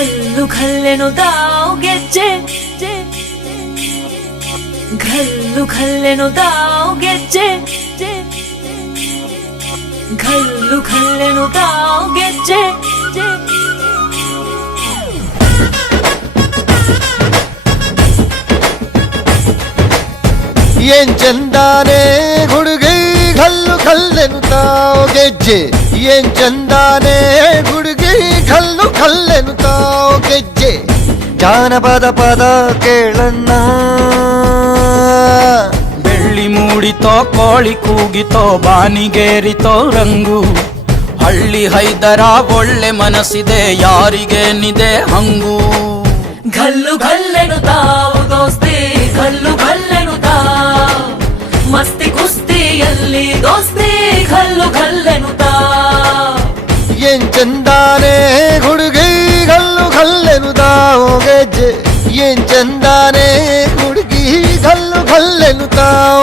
ಖಲ್ಲೆನು ತಾವು ಗೆಜ್ಜೆ ಘಲ್ಲು ಖಲ್ಲೆನು ತಾವು ಗೆಜ್ಜೆ ಘಲ್ಲು ಖಲ್ಲೆನು ತಾವು ಗೆಜ್ಜೆ ಏನ್ ಚಂದಾನೆ ಹುಡುಗಿ ಕಲ್ಲು ಕಲ್ಲೆನು ತಾವು ಗೆಜ್ಜೆ ಏನ್ ಚಂದಾನೆ ಗುಡುಗಿ ಕಲ್ಲು ಕಲ್ಲೆನು ತಾವು ಗೆಜ್ಜೆ. ಜಾನಪದ ಪದ ಕೇಳನ್ನ ಬೆಳ್ಳಿ ಮೂಡಿತೋ ಕೋಳಿ ಕೂಗಿತೋ ಬಾನಿಗೇರಿತೋ ರಂಗು. ಹಳ್ಳಿ ಹೈದರ ಒಳ್ಳೆ ಮನಸ್ಸಿದೆ ಯಾರಿಗೇನಿದೆ ಹಂಗು. ಗಲ್ಲು ಗಲ್ಲೆನು ತಾವು ದೋಸ್ತಿ ಗಲ್ಲು ಗಲ್ಲೆನು ತಾವು. ಮಸ್ತಿ ಕುಸ್ತಿಯಲ್ಲಿ ದೋಸ್ತಿ ಗಲ್ಲು ಗಲ್ಲೆನು ತಾವು. ಏನ್ ಚಂದಾನೆ ಹುಡುಗಿ ಕಲ್ಲು ಕಲ್ಲೆನು ತಾವು ಗೆಜ್ಜೆ ಏನ್ ಚಂದಾನೆ ಹುಡುಗಿ ಕಲ್ಲು ಕಲ್ಲೆನು ತಾವು